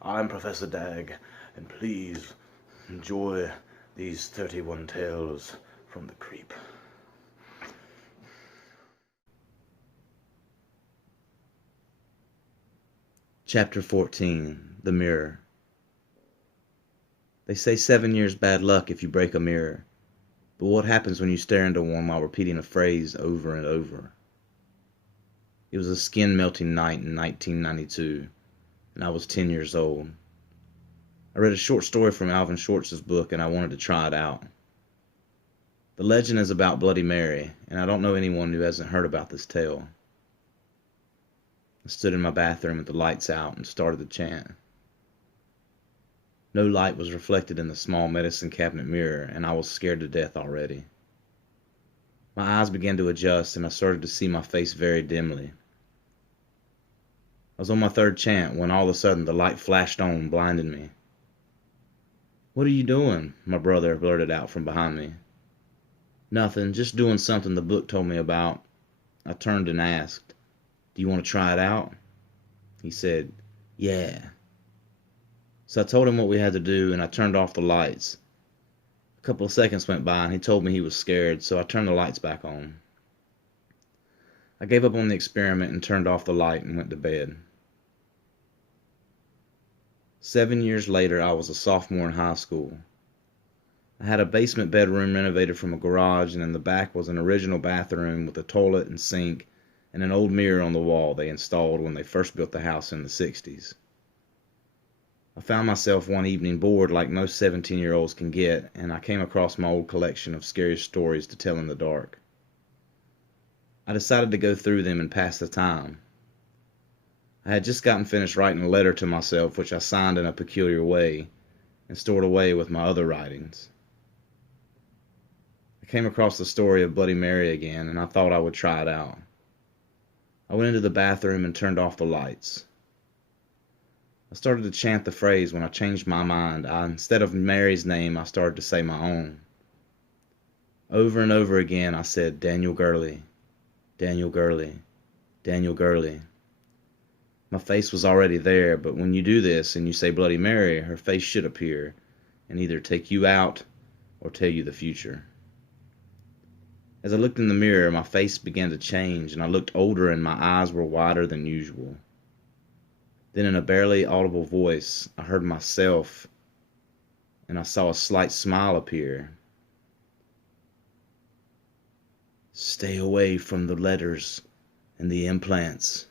I'm Professor Dag, and please enjoy these 31 tales from the creep. Chapter 14. The Mirror. They say 7 years bad luck if you break a mirror, but what happens when you stare into one while repeating a phrase over and over? It was a skin-melting night in 1992, and I was 10 years old. I read a short story from Alvin Schwartz's book, and I wanted to try it out. The legend is about Bloody Mary, and I don't know anyone who hasn't heard about this tale. I stood in my bathroom with the lights out and started the chant. No light was reflected in the small medicine cabinet mirror, and I was scared to death already. My eyes began to adjust, and I started to see my face very dimly. I was on my third chant when all of a sudden the light flashed on, blinding me. "What are you doing?" my brother blurted out from behind me. "Nothing, just doing something the book told me about." I turned and asked, "Do you want to try it out?" He said, "Yeah." So I told him what we had to do, and I turned off the lights. A couple of seconds went by, and he told me he was scared, so I turned the lights back on. I gave up on the experiment and turned off the light and went to bed. 7 years later, I was a sophomore in high school. I had a basement bedroom renovated from a garage, and in the back was an original bathroom with a toilet and sink and an old mirror on the wall they installed when they first built the house in the 60s. I found myself one evening bored like most 17-year-olds can get, and I came across my old collection of scary stories to tell in the dark. I decided to go through them and pass the time. I had just gotten finished writing a letter to myself, which I signed in a peculiar way and stored away with my other writings. I came across the story of Bloody Mary again, and I thought I would try it out. I went into the bathroom and turned off the lights. I started to chant the phrase when I changed my mind. Instead of Mary's name, I started to say my own. Over and over again, I said, "Daniel Gurley, Daniel Gurley, Daniel Gurley." My face was already there, but when you do this and you say Bloody Mary, her face should appear and either take you out or tell you the future. As I looked in the mirror, my face began to change, and I looked older and my eyes were wider than usual. Then in a barely audible voice, I heard myself, and I saw a slight smile appear. "Stay away from the letters and the implants.